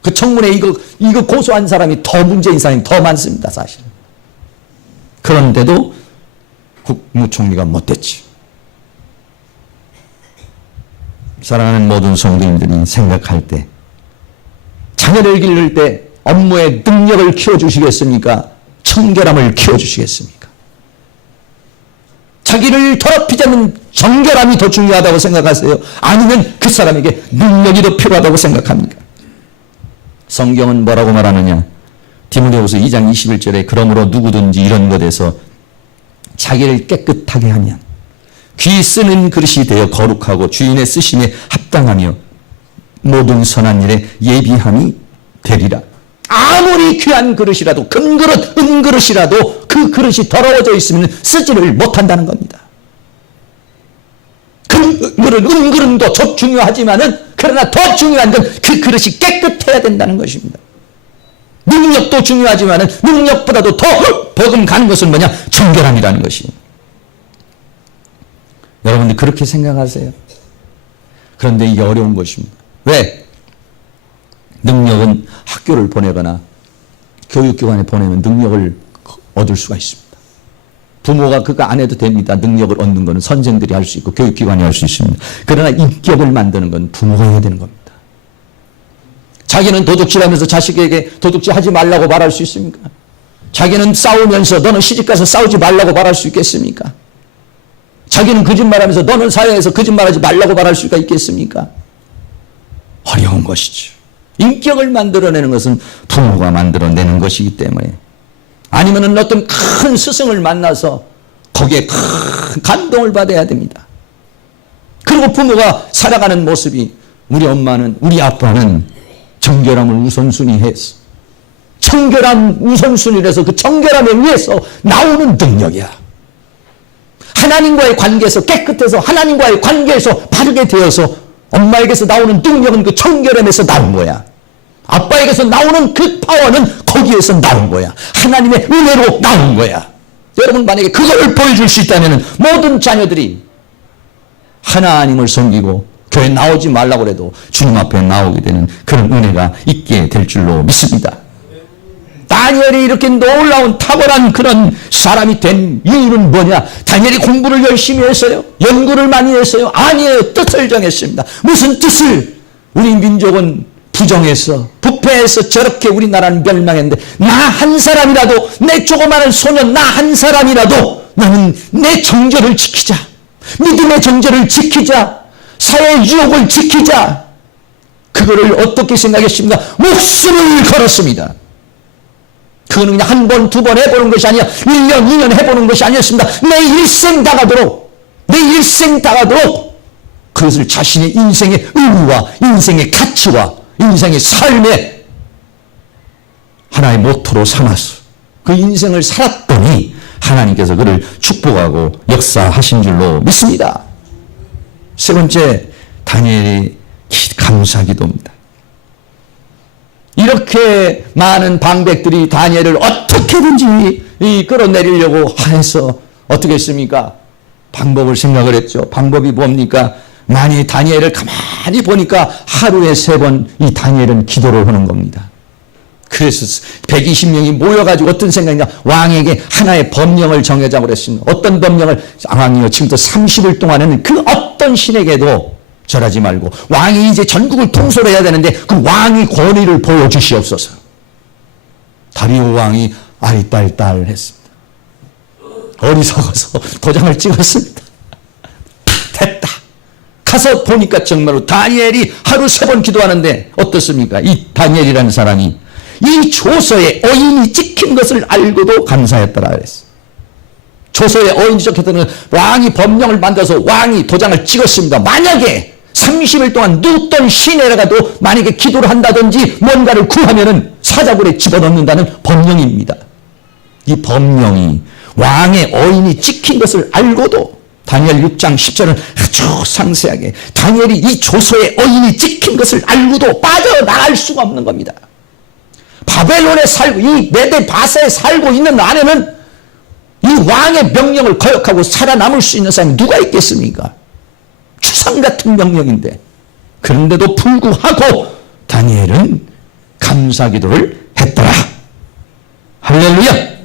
그 청문회 이거 고소한 사람이 더 문제인 사람이 더 많습니다. 사실은. 그런데도 국무총리가 못됐지. 사랑하는 모든 성도님들이 생각할 때 자녀를 기를 때 업무의 능력을 키워주시겠습니까? 청결함을 키워주시겠습니까? 자기를 더럽히지 않는 정결함이 더 중요하다고 생각하세요? 아니면 그 사람에게 능력이 더 필요하다고 생각합니까? 성경은 뭐라고 말하느냐? 디모데후서 2장 21절에 그러므로 누구든지 이런 것에서 자기를 깨끗하게 하면 귀 쓰는 그릇이 되어 거룩하고 주인의 쓰심에 합당하며 모든 선한 일에 예비함이 되리라. 아무리 귀한 그릇이라도 금그릇, 은그릇이라도 그 그릇이 더러워져 있으면 쓰지를 못한다는 겁니다. 금그릇, 은그릇도 더 중요하지만은 그러나 더 중요한 건 그 그릇이 깨끗해야 된다는 것입니다. 능력도 중요하지만은 능력보다도 더 버금가는 것은 뭐냐? 정결함이라는 것이. 여러분들 그렇게 생각하세요? 그런데 이게 어려운 것입니다. 왜? 능력은 학교를 보내거나 교육기관에 보내면 능력을 얻을 수가 있습니다. 부모가 그거 안 해도 됩니다. 능력을 얻는 것은 선생들이 할 수 있고 교육기관이 할 수 있습니다. 그러나 인격을 만드는 건 부모가 해야 되는 겁니다. 자기는 도둑질하면서 자식에게 도둑질 하지 말라고 말할 수 있습니까? 자기는 싸우면서 너는 시집가서 싸우지 말라고 말할 수 있겠습니까? 자기는 거짓말하면서 너는 사회에서 거짓말하지 말라고 말할 수가 있겠습니까? 어려운 것이죠. 인격을 만들어내는 것은 부모가 만들어내는 것이기 때문에, 아니면은 어떤 큰 스승을 만나서 거기에 큰 감동을 받아야 됩니다. 그리고 부모가 살아가는 모습이, 우리 엄마는, 우리 아빠는 정결함을 우선순위해서, 청결함 우선순위에서 그 정결함에 의해서 나오는 능력이야. 하나님과의 관계에서 깨끗해서 하나님과의 관계에서 바르게 되어서 엄마에게서 나오는 능력은 그 청결함에서 나온 거야. 아빠에게서 나오는 그 파워는 거기에서 나온 거야. 하나님의 은혜로 나온 거야. 여러분 만약에 그걸 보여줄 수 있다면 모든 자녀들이 하나님을 섬기고 교회 나오지 말라고 해도 주님 앞에 나오게 되는 그런 은혜가 있게 될 줄로 믿습니다. 다니엘이 이렇게 놀라운 탁월한 그런 사람이 된 이유는 뭐냐? 다니엘이 공부를 열심히 했어요? 연구를 많이 했어요? 아니에요. 뜻을 정했습니다. 무슨 뜻을? 우리 민족은 부정해서 부패해서 저렇게 우리나라는 멸망했는데, 나 한 사람이라도, 내 조그마한 소년 나 한 사람이라도 나는 내 정절을 지키자, 믿음의 정절을 지키자, 사회의 유혹을 지키자. 그거를 어떻게 생각했습니까? 목숨을 걸었습니다. 그거는 그냥 한 번, 두 번 해보는 것이 아니라 1년, 2년 해보는 것이 아니었습니다. 내 일생 다가도록, 내 일생 다가도록 그것을 자신의 인생의 의무와 인생의 가치와 인생의 삶의 하나의 모토로 삼아서 그 인생을 살았더니 하나님께서 그를 축복하고 역사하신 줄로 믿습니다. 세 번째, 다니엘이 감사 기도입니다. 이렇게 많은 방백들이 다니엘을 어떻게든지 끌어내리려고 해서 어떻게 했습니까? 방법을 생각을 했죠. 방법이 뭡니까? 만약 다니엘을 가만히 보니까 하루에 3번 이 다니엘은 기도를 하는 겁니다. 그래서 120명이 모여가지고 어떤 생각인가? 왕에게 하나의 법령을 정해자고 그랬습니다. 어떤 법령을? 왕이요, 지금부터 30일 동안에는 그 어떤 신에게도 절하지 말고, 왕이 이제 전국을 통솔해야 해야 되는데 그 왕이 권위를 보여주시옵소서. 다리오 왕이 아리딸딸 했습니다. 어리석어서 도장을 찍었습니다. 됐다. 가서 보니까 정말로 다니엘이 하루 3번 기도하는데 어떻습니까? 이 다니엘이라는 사람이 이 조서에 어인이 찍힌 것을 알고도 감사했더라 그랬어. 조서에 어인이 찍혔다는 건 왕이 법령을 만들어서 왕이 도장을 찍었습니다. 만약에 30일 동안 어떤 시내라도 만약에 기도를 한다든지 뭔가를 구하면은 사자굴에 집어넣는다는 법령입니다. 이 법령이 왕의 어인이 찍힌 것을 알고도, 다니엘 6장 10절은 아주 상세하게 다니엘이 이 조서에 어인이 찍힌 것을 알고도 빠져나갈 수가 없는 겁니다. 바벨론에 살고 이 메데 바사에 살고 있는 안에는 이 왕의 명령을 거역하고 살아남을 수 있는 사람이 누가 있겠습니까? 추상 같은 명령인데, 그런데도 불구하고 다니엘은 감사 기도를 했더라. 할렐루야.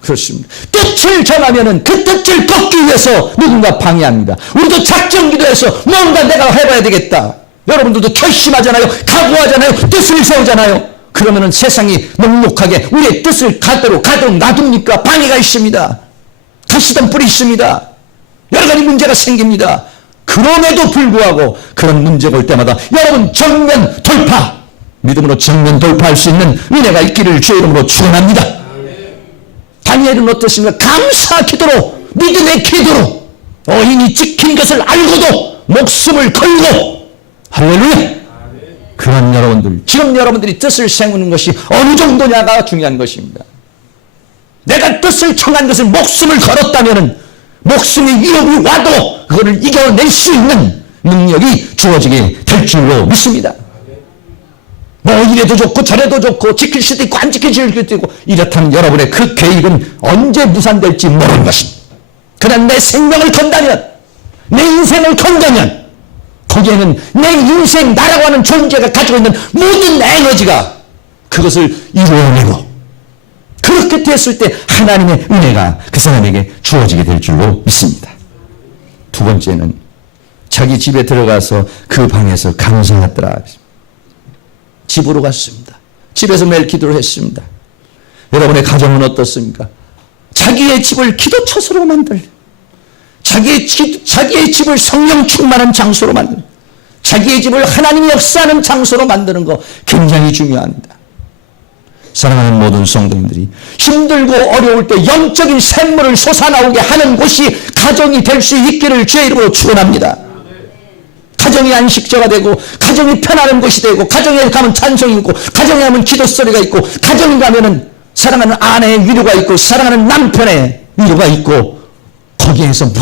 그렇습니다. 뜻을 정하면은 그 뜻을 꺾기 위해서 누군가 방해합니다. 우리도 작정 기도해서 뭔가 내가 해봐야 되겠다. 여러분들도 결심하잖아요. 각오하잖아요. 뜻을 세우잖아요. 그러면은 세상이 넉넉하게 우리의 뜻을 가도록 놔둡니까? 방해가 있습니다. 가시던 뿔이 있습니다. 여러 가지 문제가 생깁니다. 그럼에도 불구하고 그런 문제가 올 때마다 여러분 정면 돌파, 믿음으로 정면 돌파할 수 있는 은혜가 있기를 주의 이름으로 축원합니다. 다니엘은 어떻습니까? 감사 기도로, 믿음의 기도로 어인이 찍힌 것을 알고도 목숨을 걸고, 할렐루야. 그런 여러분들, 지금 여러분들이 뜻을 세우는 것이 어느 정도냐가 중요한 것입니다. 내가 뜻을 청한 것을 목숨을 걸었다면 목숨의 위협이 와도 그거를 이겨낼 수 있는 능력이 주어지게 될 줄로 믿습니다. 뭐 이래도 좋고 저래도 좋고 지킬 수도 있고 안 지킬 수도 있고 이렇다면 여러분의 그 계획은 언제 무산될지 모르는 것입니다. 그러나 내 생명을 건다면, 내 인생을 건다면 거기에는 내 인생, 나라고 하는 존재가 가지고 있는 모든 에너지가 그것을 이루어내고, 그렇게 됐을 때 하나님의 은혜가 그 사람에게 주어지게 될 줄로 믿습니다. 두 번째는 자기 집에 들어가서 그 방에서 감사하더라. 집으로 갔습니다. 집에서 매일 기도를 했습니다. 여러분의 가정은 어떻습니까? 자기의 집을 기도처소로 만들려, 자기의 집을 성령 충만한 장소로 만드는, 자기의 집을 하나님이 역사하는 장소로 만드는 거 굉장히 중요합니다. 사랑하는 모든 성도님들이 힘들고 어려울 때 영적인 샘물을 솟아나오게 하는 곳이 가정이 될 수 있기를 주의 이름으로 축원합니다. 가정이 안식처가 되고, 가정이 편안한 곳이 되고, 가정에 가면 찬송이 있고, 가정에 가면 기도소리가 있고, 가정에 가면은 사랑하는 아내의 위로가 있고, 사랑하는 남편의 위로가 있고, 거기에서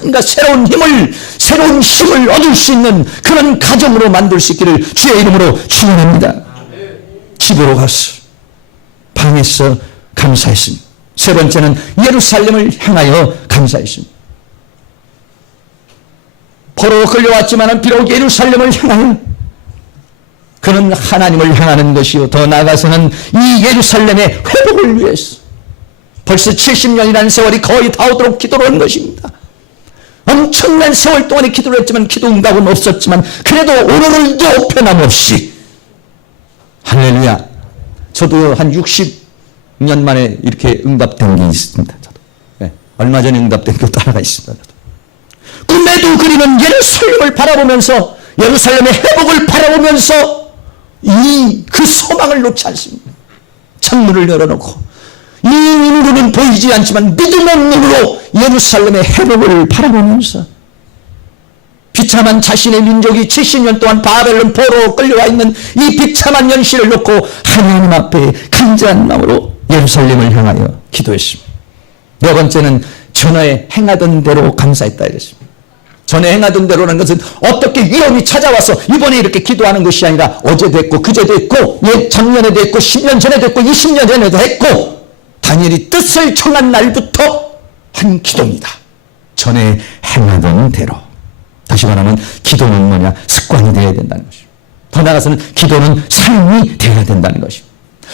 뭔가 새로운 힘을 얻을 수 있는 그런 가정으로 만들 수 있기를 주의 이름으로 축원합니다. 집으로 가서 방에서 감사했습니다. 세 번째는 예루살렘을 향하여 감사했습니다. 포로로 끌려왔지만 비록 예루살렘을 향하여 그는 하나님을 향하는 것이요, 더 나아가서는 이 예루살렘의 회복을 위해서 벌써 70년이라는 세월이 거의 다 오도록 기도를 한 것입니다. 엄청난 세월 동안에 기도를 했지만 기도 응답은 없었지만 그래도 오늘도 변함없이, 할렐루야. 저도 한 60년 만에 이렇게 응답된 게 있습니다. 저도. 네. 얼마 전에 응답된 것도 하나가 있습니다. 꿈에도 그리는 예루살렘을 바라보면서, 예루살렘의 회복을 바라보면서 그 소망을 놓지 않습니다. 창문을 열어놓고 이 눈으로는 보이지 않지만 믿음의 눈으로 예루살렘의 회복을 바라보면서 비참한 자신의 민족이 70년 동안 바벨론 포로로 끌려와 있는 이 비참한 현실을 놓고 하나님 앞에 간절한 마음으로 예루살렘을 향하여 기도했습니다. 네 번째는 전에 행하던 대로 감사했다 이랬습니다. 전에 행하던 대로라는 것은 어떻게 위험이 찾아와서 이번에 이렇게 기도하는 것이 아니라 어제도 했고 그제도 했고 작년에도 했고 10년 전에도 했고 20년 전에도 했고 다니엘이 뜻을 청한 날부터 한 기도입니다. 전에 행하던 대로. 다시 말하면 기도는 뭐냐? 습관이 되어야 된다는 것입니다. 더 나아가서는 기도는 삶이 되어야 된다는 것입니다.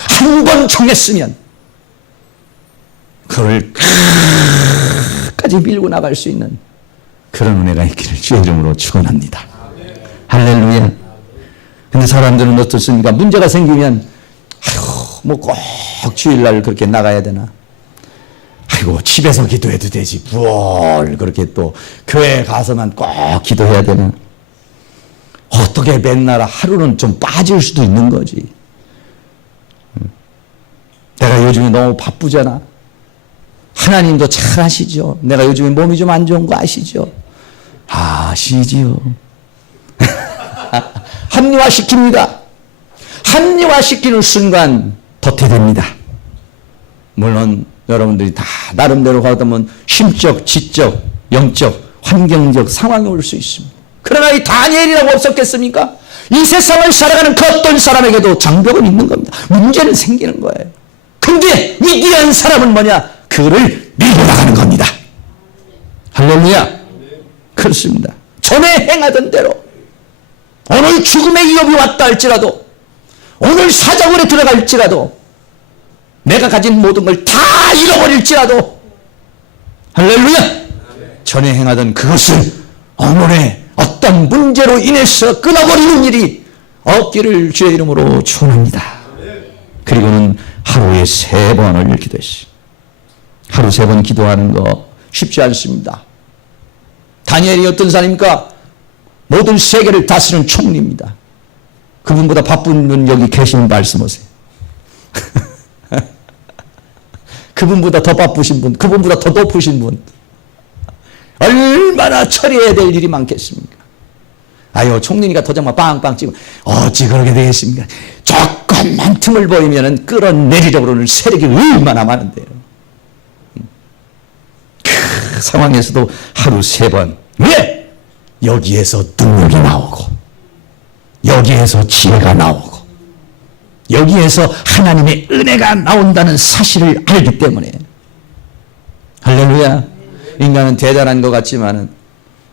한 번 청했으면 그걸 끝까지 밀고 나갈 수 있는 그런 은혜가 있기를 주의 이름으로 축원합니다. 할렐루야. 근데 사람들은 어떻습니까? 문제가 생기면 뭐 꼭 주일날 그렇게 나가야 되나? 아이고 집에서 기도해도 되지 뭘 그렇게 또 교회 가서만 꼭 기도해야 되나? 어떻게 맨날 하루는 좀 빠질 수도 있는 거지. 내가 요즘에 너무 바쁘잖아. 하나님도 잘 아시죠? 내가 요즘에 몸이 좀 안 좋은 거 아시죠? 아시지요. 합리화시킵니다. 합리화시키는 순간 도태됩니다. 물론 여러분들이 다 나름대로 가다 보면 심적, 지적, 영적, 환경적 상황이 올 수 있습니다. 그러나 이 다니엘이라고 없었겠습니까? 이 세상을 살아가는 그 어떤 사람에게도 장벽은 있는 겁니다. 문제는 생기는 거예요. 근데 위대한 사람은 뭐냐? 그를 밀고 나가는 겁니다. 할렐루야. 그렇습니다. 전에 행하던 대로 오늘 죽음의 위협이 왔다 할지라도, 오늘 사자굴에 들어갈지라도, 내가 가진 모든 걸 다 잃어버릴지라도, 할렐루야. 전에 행하던 그것을 오늘의 어떤 문제로 인해서 끊어버리는 일이 없기를 주의 이름으로 축원합니다. 그리고는 하루에 3번을 기도했어요. 하루 3번 기도하는 거 쉽지 않습니다. 다니엘이 어떤 사람입니까? 모든 세계를 다스리는 총리입니다. 그분보다 바쁜 분 여기 계시는 말씀하세요. 그분보다 더 바쁘신 분, 그분보다 더 높으신 분, 얼마나 처리해야 될 일이 많겠습니까? 아유, 총리니까 도장만 빵빵 찍으면 어찌 그렇게 되겠습니까? 조금만 틈을 보이면 끌어내리려고 세력이 얼마나 많은데요. 그 상황에서도 하루 3번. 왜? 여기에서 능력이 나오고, 여기에서 지혜가 나오고, 여기에서 하나님의 은혜가 나온다는 사실을 알기 때문에. 할렐루야. 인간은 대단한 것 같지만은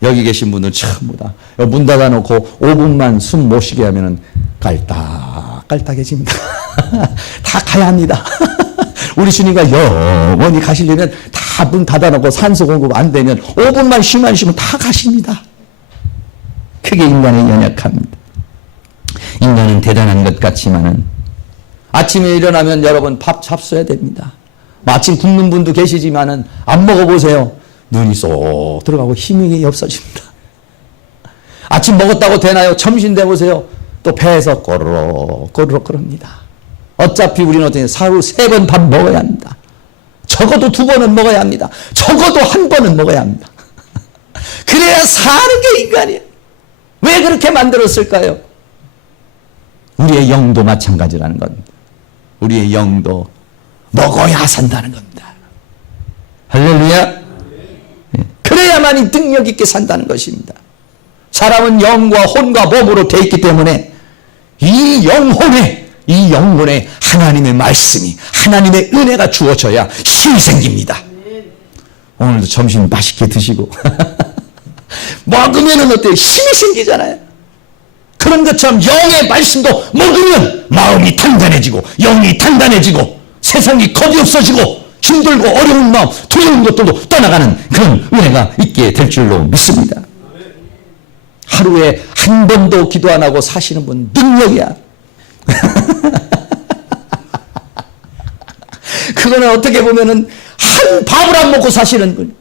여기 계신 분들 전부다. 문 닫아놓고 5분만 숨 못 쉬게 하면은 깔딱해집니다. 다 가야 합니다. 우리 주님과 영원히 가시려면 다 문 닫아놓고 산소 공급 안 되면 5분만 쉬면 다 가십니다. 그게 인간의 연약함입니다. 인간은 대단한 것 같지만은 아침에 일어나면 여러분 밥 잡숴야 됩니다. 아침 굶는 분도 계시지만은 안 먹어보세요. 눈이 쏙 들어가고 힘이 없어집니다. 아침 먹었다고 되나요? 점심 돼보세요. 또 배에서 꼬르륵 끓습니다. 어차피 우리는 어떻게 하루 3번 밥 먹어야 합니다. 적어도 2번은 먹어야 합니다. 적어도 1번은 먹어야 합니다. 그래야 사는 게 인간이에요. 왜 그렇게 만들었을까요? 우리의 영도 마찬가지라는 겁니다. 우리의 영도 먹어야 산다는 겁니다. 할렐루야. 그래야만 이 능력 있게 산다는 것입니다. 사람은 영과 혼과 몸으로 되어 있기 때문에 이 영혼에 하나님의 말씀이, 하나님의 은혜가 주어져야 힘이 생깁니다. 오늘도 점심 맛있게 드시고 먹으면은 어때요? 힘이 생기잖아요. 그런 것처럼 영의 말씀도 먹으면 마음이 단단해지고 영이 단단해지고 세상이 겁이 없어지고 힘들고 어려운 마음, 두려운 것들도 떠나가는 그런 은혜가 있게 될 줄로 믿습니다. 하루에 1번도 기도 안 하고 사시는 분 능력이야. 그거는 어떻게 보면은 한 밥을 안 먹고 사시는 분,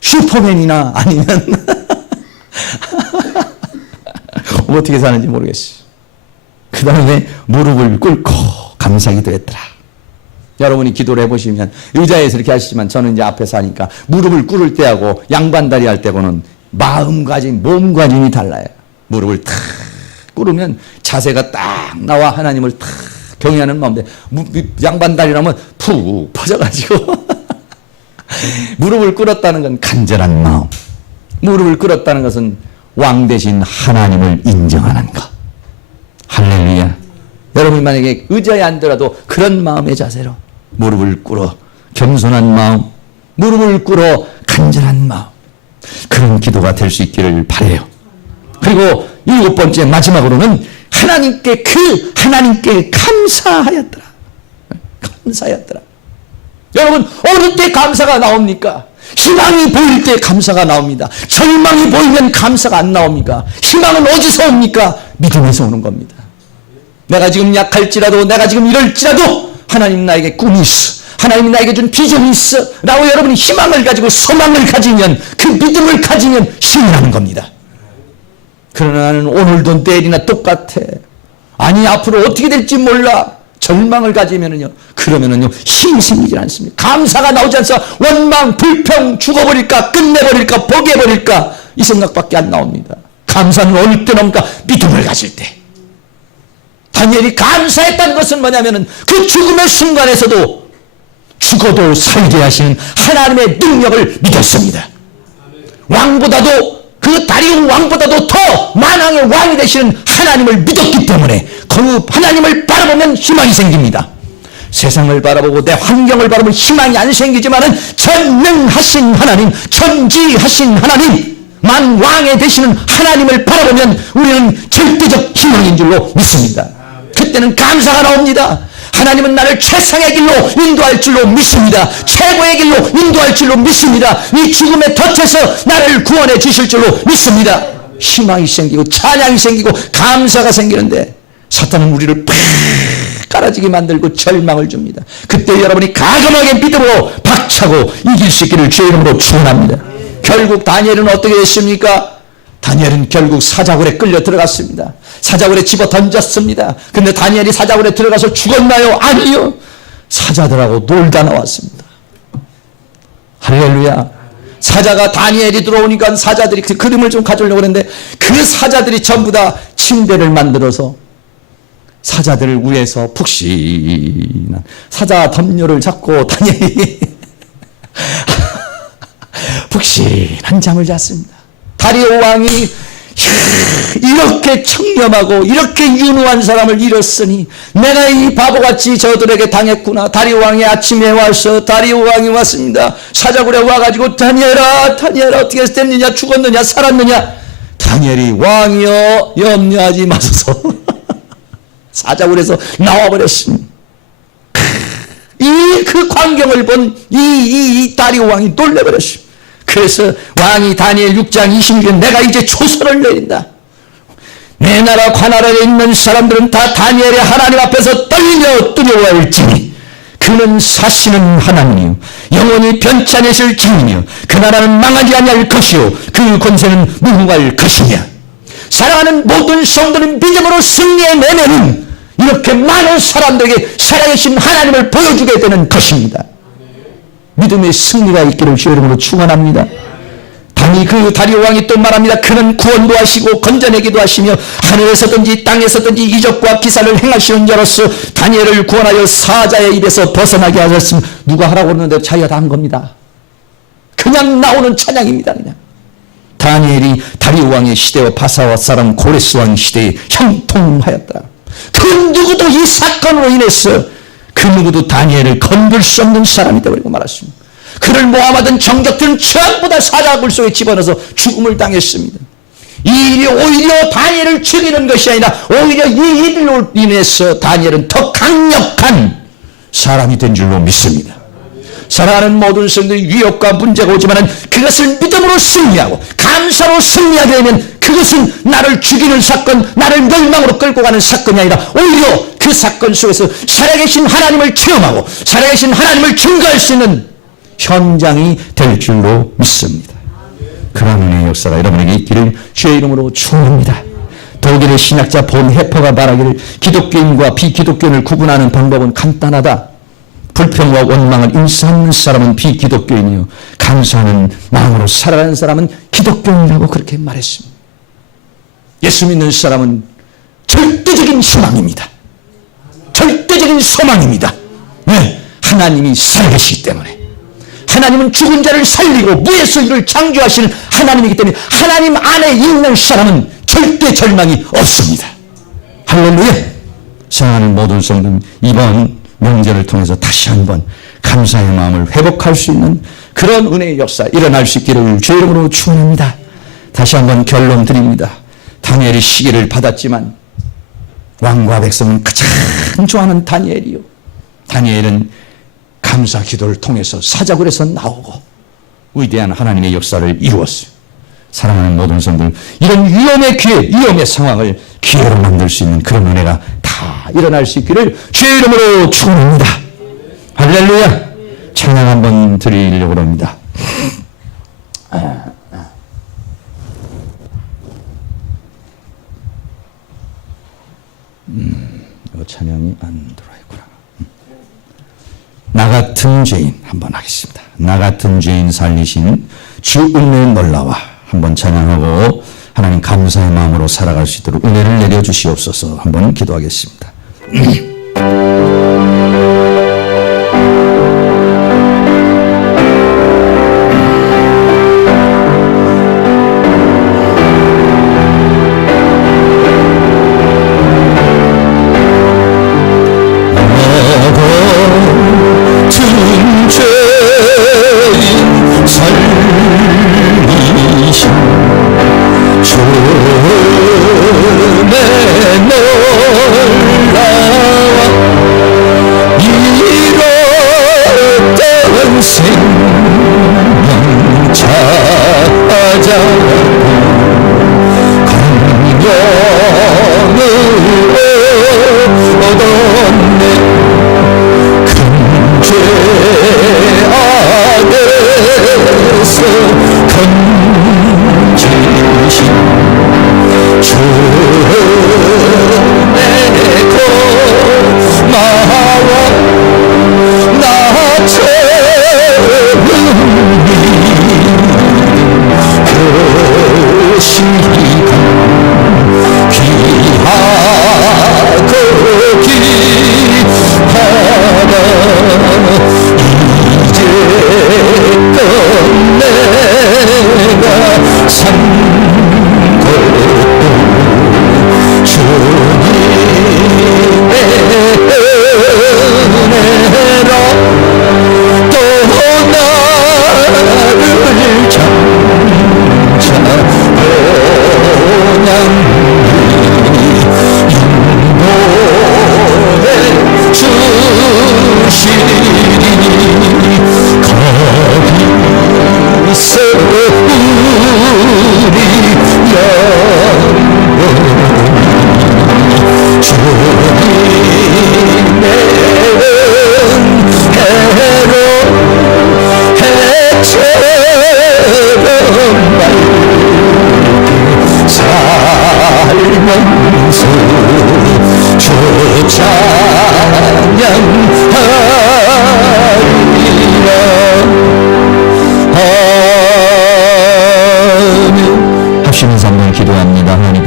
슈퍼맨이나 아니면 어떻게 사는지 모르겠어요. 그 다음에 무릎을 꿇고 감사기도 했더라. 여러분이 기도를 해보시면 의자에서 이렇게 하시지만 저는 이제 앞에서 하니까 무릎을 꿇을 때하고 양반다리 할 때고는 마음가짐, 몸가짐이 달라요. 무릎을 탁 꿇으면 자세가 딱 나와 하나님을 탁 경외하는 마음인데 양반다리라면 푹 퍼져가지고 무릎을 꿇었다는 건 간절한 마음, 무릎을 꿇었다는 것은 왕 대신 하나님을 인정하는 것. 할렐루야. 여러분이 만약에 의자에 앉더라도 그런 마음의 자세로 무릎을 꿇어 겸손한 마음, 무릎을 꿇어 간절한 마음, 그런 기도가 될 수 있기를 바라요. 그리고 7번째 마지막으로는 하나님께 감사하였더라. 감사하였더라. 여러분 어느 때 감사가 나옵니까? 희망이 보일 때 감사가 나옵니다. 절망이 보이면 감사가 안 나옵니까? 희망은 어디서 옵니까? 믿음에서 오는 겁니다. 내가 지금 약할지라도, 내가 지금 이럴지라도 하나님 나에게 꿈이 있어, 하나님 나에게 준 비전이 있어 라고 여러분이 희망을 가지고 소망을 가지면, 그 믿음을 가지면 힘이 나는 겁니다. 그러나 나는 오늘도 내일이나 똑같아, 아니 앞으로 어떻게 될지 몰라, 절망을 가지면은요, 그러면은요 힘이 생기질 않습니다. 감사가 나오지 않아서 원망, 불평, 죽어버릴까, 끝내버릴까, 포기해버릴까 이 생각밖에 안 나옵니다. 감사는 어느 때 나옵니까? 믿음을 가질 때. 다니엘이 감사했다는 것은 뭐냐면은 그 죽음의 순간에서도 죽어도 살게 하시는 하나님의 능력을 믿었습니다. 왕보다도, 그 다리움 왕보다도 더 만왕의 왕이 되시는 하나님을 믿었기 때문에 그 하나님을 바라보면 희망이 생깁니다. 세상을 바라보고 내 환경을 바라보면 희망이 안 생기지만은 전능하신 하나님, 전지하신 하나님, 만왕에 되시는 하나님을 바라보면 우리는 절대적 희망인 줄로 믿습니다. 그때는 감사가 나옵니다. 하나님은 나를 최상의 길로 인도할 줄로 믿습니다. 최고의 길로 인도할 줄로 믿습니다. 이 죽음의 덫에서 나를 구원해 주실 줄로 믿습니다. 희망이 생기고 찬양이 생기고 감사가 생기는데 사탄은 우리를 팍 깔아지게 만들고 절망을 줍니다. 그때 여러분이 가감하게 믿음으로 박차고 이길 수 있기를 주의 이름으로 축원합니다. 결국 다니엘은 어떻게 했습니까? 다니엘은 결국 사자굴에 끌려 들어갔습니다. 사자굴에 집어 던졌습니다. 근데 다니엘이 사자굴에 들어가서 죽었나요? 아니요. 사자들하고 놀다 나왔습니다. 할렐루야. 사자가 다니엘이 들어오니까 사자들이 그 그림을 좀 가져오려고 그랬는데 그 사자들이 전부 다 침대를 만들어서 사자들 위에서 푹신한 사자 덤요를 잡고 다니엘이 푹신한 잠을 잤습니다. 다리오 왕이 이렇게 청렴하고 이렇게 윤후한 사람을 잃었으니 내가 이 바보같이 저들에게 당했구나. 다리오 왕이 아침에 와서 다리오 왕이 왔습니다. 사자굴에 와가지고 다니엘아 어떻게 됐느냐, 죽었느냐, 살았느냐. 다니엘이 왕이여 염려하지 마소서 사자굴에서 나와버렸습니다. 그 광경을 본 이 다리오 왕이 놀래버렸습니다. 그래서 왕이 다니엘 6장 26절 내가 이제 조서를 내린다. 내 나라 관할에 있는 사람들은 다 다니엘의 하나님 앞에서 떨려 두려워할지니 그는 사시는 하나님이요 영원히 변치 않으실 주님이요 그 나라는 망하지 아니할 것이요 그 권세는 무궁할 것이냐. 사랑하는 모든 성도는 믿음으로 승리해내면은 이렇게 많은 사람들에게 살아계신 하나님을 보여주게 되는 것입니다. 믿음의 승리가 있기를 주의 이름으로 축원합니다. 그 다리오 왕이 또 말합니다. 그는 구원도 하시고 건져내기도 하시며 하늘에서든지 땅에서든지 이적과 기사를 행하시는 자로서 다니엘을 구원하여 사자의 입에서 벗어나게 하셨으면 누가 하라고 그러는데 자기가 다 한 겁니다. 그냥 나오는 찬양입니다. 그냥 다니엘이 다리오 왕의 시대와 바사와 사람 고레스 왕 시대에 형통하였다. 그 누구도 이 사건으로 인해서 그 누구도 다니엘을 건들 수 없는 사람이 되어버리고 말았습니다. 그를 모함하던 정적들은 전부 다 사자굴 속에 집어넣어서 죽음을 당했습니다. 이 일이 오히려 다니엘을 죽이는 것이 아니라 오히려 이 일로 인해서 다니엘은 더 강력한 사람이 된 줄로 믿습니다. 사랑하는 모든 성도들이 위협과 문제가 오지만 그것을 믿음으로 승리하고 감사로 승리하게 되면 그것은 나를 죽이는 사건, 나를 멸망으로 끌고 가는 사건이 아니라 오히려 그 사건 속에서 살아계신 하나님을 체험하고 살아계신 하나님을 증거할 수 있는 현장이 될 줄로 믿습니다. 그런 은혜의 역사가 여러분에게 있기를 주의 이름으로 축원합니다. 독일의 신학자 본 해퍼가 말하기를 기독교인과 비기독교인을 구분하는 방법은 간단하다. 불평과 원망을 인사하는 사람은 비기독교인이요 감사하는 마음으로 살아가는 사람은 기독교인이라고 그렇게 말했습니다. 예수 믿는 사람은 절대적인 희망입니다. 절대적인 소망입니다. 네, 하나님이 살아계시기 때문에. 하나님은 죽은 자를 살리고 무에서 이를 창조하시는 하나님이기 때문에 하나님 안에 있는 사람은 절대 절망이 없습니다. 할렐루야. 사랑하는 모든 성도님, 이번 명절을 통해서 다시 한번 감사의 마음을 회복할 수 있는 그런 은혜의 역사 일어날 수 있기를 주의 이름으로 축원합니다. 다시 한번 결론 드립니다. 다니엘이 시기를 받았지만 왕과 백성은 가장 좋아하는 다니엘이요. 다니엘은 감사 기도를 통해서 사자굴에서 나오고 위대한 하나님의 역사를 이루었어요. 사랑하는 모든 성들, 이런 위험의 기회, 위험의 상황을 기회로 만들 수 있는 그런 은혜가 다 일어날 수 있기를 주의 이름으로 축원합니다. 할렐루야. 찬양 한번 드리려고 합니다. 이거 찬양이 안 들어있구나. 나 같은 죄인 한번 하겠습니다. 나 같은 죄인 살리신 주 은혜의 놀라와 한번 찬양하고 하나님 감사의 마음으로 살아갈 수 있도록 은혜를 내려주시옵소서. 한번 기도하겠습니다. 건지신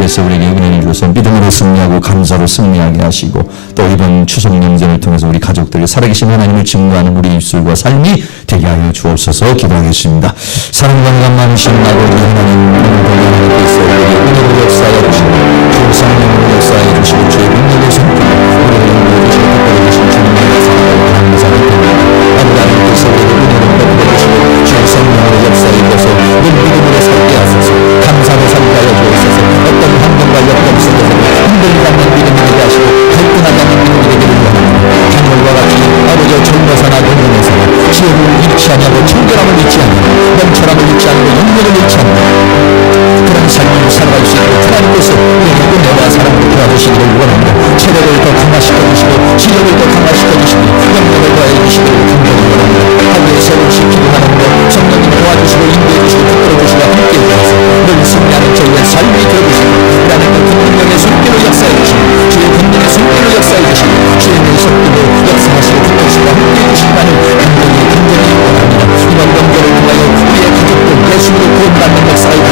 통해서 우리에게 은혜를 주셔서 믿음으로 승리하고 감사로 승리하게 하시고 또 이번 추석 명절을 통해서 우리 가족들이 살아계신 하나님을 증거하는 우리 입술과 삶이 되게 하여 주옵소서. 기도하겠습니다. 사랑과 은혜가 많으신 아버지 하나님, 하나님께서 우리에게 은혜로 역사하여 주시고 주 성령으로 역사하여 주시고 주의 능력의 손길로 우리를 인도해 주시고 특별히 계신 주님의 사랑을 감사를 드립니다. 아버지 하나님께서 우리에게 은혜를 베풀어 주시고 주의 성령으로 역사해 주셔서 늘 믿음으로 살게 하소서. 감사로 살게 하여 주옵소서. 어떤 환경과 여건 속에서 흔들리지 않는 믿음이 되게 하시고 갈등하지 않는 믿음이 되기를 원합니다. 하늘과 같이 아버지 젊어서나 영혼에서나 지혜를 잃지 아니하고 청결함을 잃지 아니하고 명철함을 잃지 않고 영역을 잃지 않고 그런 삶을 살아갈 수 있도록 하나님께서 우리에게 은혜와 사랑을 도와주시기를 원합니다. 체력을 더 강화시켜 주시고 지력을 더 강화시켜 주시고 영역을 더해 주시기를 간절히 원합니다. 하루에 새로씩 기도하는 것 성령님 도와주시고 인도해 주시고 붙들어 주시고 함께해 주셔서 늘 승리하는 저희의 삶이 되어주시고 우리 안에 그 권능의 손길로 역사해 주시고 주의 권능의 손길로 역사해 주시고 주의 속도로 역사하시고 붙들으시고 함께해 주시기만을 간절히 원합니다. 이번 명절을 통하여 우리의 가족들 예수로 구원받는 역사가 있다.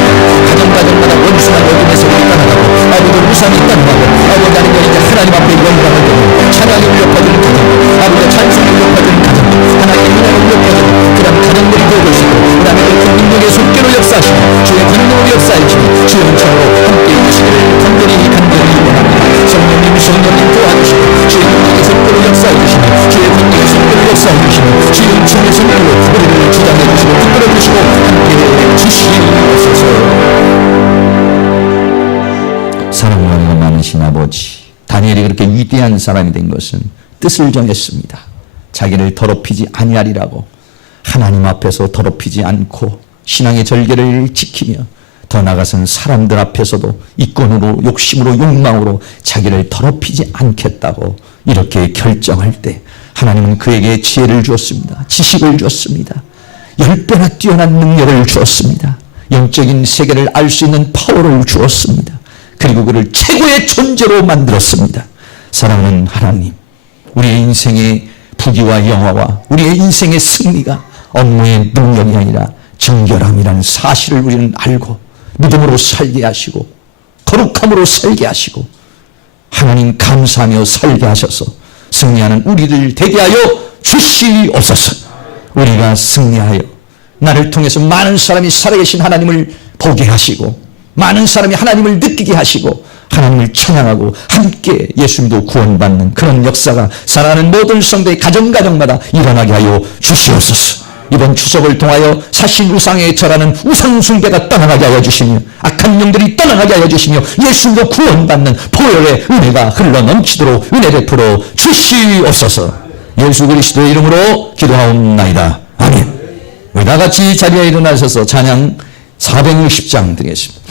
가정마다 원수한 어둠에서 우리 떠나가고 아버지 우상이 떠나가고 아버지 하나님 이제 하나님 앞에 영광을 드리고 찬양이 울려퍼지는 가정 아버지 찬송이 울려퍼지는 가정 하나님의 은혜를 울려퍼지는 그런 가정들이 되고 있고 우리 안에 그 능력의 손길로 역사하시고 주의 권능으로 역사하시고 주의 은총으로 함께해 주시기를 간절히 원합니다. 성령님 도와주시고 주의 능력의 손길로 역사해 주시고 주의 권능의 손길로 역사해 주시고 주의 은총의 손길로 우리를 주장해 주시고 붙들어 주시고 함께해 주시옵소서. 사랑과 은혜가 많으신 아버지, 다니엘이 그렇게 위대한 사람이 된 것은 뜻을 정했습니다. 자기를 더럽히지 아니하리라고 하나님 앞에서 더럽히지 않고 신앙의 절개를 지키며 더 나아가서는 사람들 앞에서도 이권으로 욕심으로 욕망으로 자기를 더럽히지 않겠다고 이렇게 결정할 때 하나님은 그에게 지혜를 주었습니다. 지식을 주었습니다. 10배나 뛰어난 능력을 주었습니다. 영적인 세계를 알 수 있는 파워를 주었습니다. 그리고 그를 최고의 존재로 만들었습니다. 사랑하는 하나님, 우리의 인생의 부귀와 영화와 우리의 인생의 승리가 업무의 능력이 아니라 정결함이라는 사실을 우리는 알고 믿음으로 살게 하시고 거룩함으로 살게 하시고 하나님 감사하며 살게 하셔서 승리하는 우리들 되게 하여 주시옵소서. 우리가 승리하여 나를 통해서 많은 사람이 살아계신 하나님을 보게 하시고 많은 사람이 하나님을 느끼게 하시고 하나님을 찬양하고 함께 예수님도 구원받는 그런 역사가 사랑하는 모든 성도의 가정마다 일어나게 하여 주시옵소서. 이번 추석을 통하여 사신 우상에 절하는 우상 숭배가 떠나가게 하여 주시며 악한 영들이 떠나가게 하여 주시며 예수님도 구원받는 보혈의 은혜가 흘러넘치도록 은혜 베풀어 주시옵소서. 예수 그리스도의 이름으로 기도하옵나이다. 아멘. 우리 다 같이 자리에 일어나셔서 찬양 460장 드리겠습니다.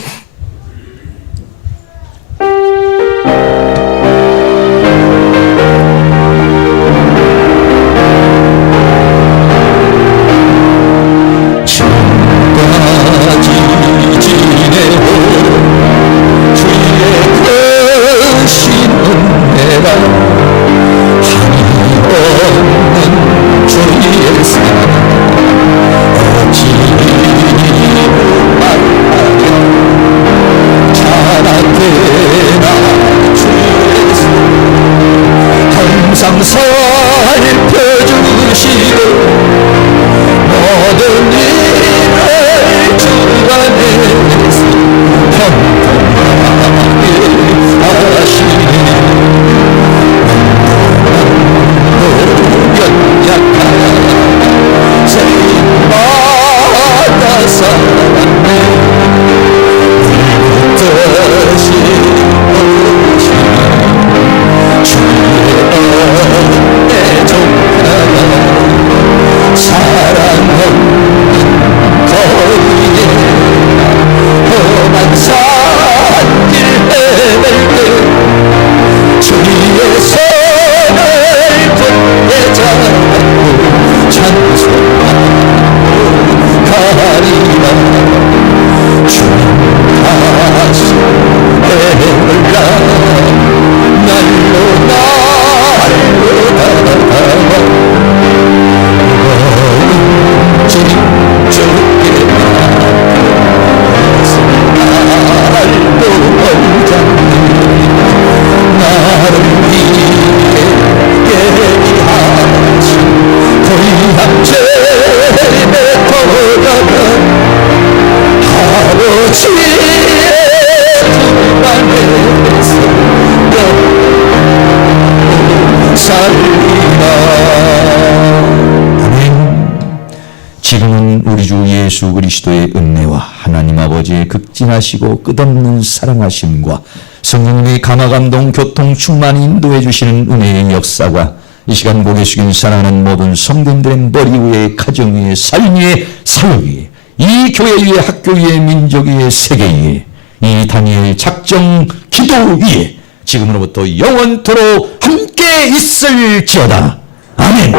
지금은 우리 주 예수 그리스도의 은혜와 하나님 아버지의 극진하시고 끝없는 사랑하심과 성령님의 감화감동 교통 충만 인도해 주시는 은혜의 역사가 이 시간 고개 숙인 사랑하는 모든 성도님들의 머리 위에 가정 위에 삶 위에 사역 위에 이 교회 위에 학교 위에 민족 위에 세계 위에 이 다니엘 작정 기도 위에 지금으로부터 영원토록 함께 있을지어다. 아멘.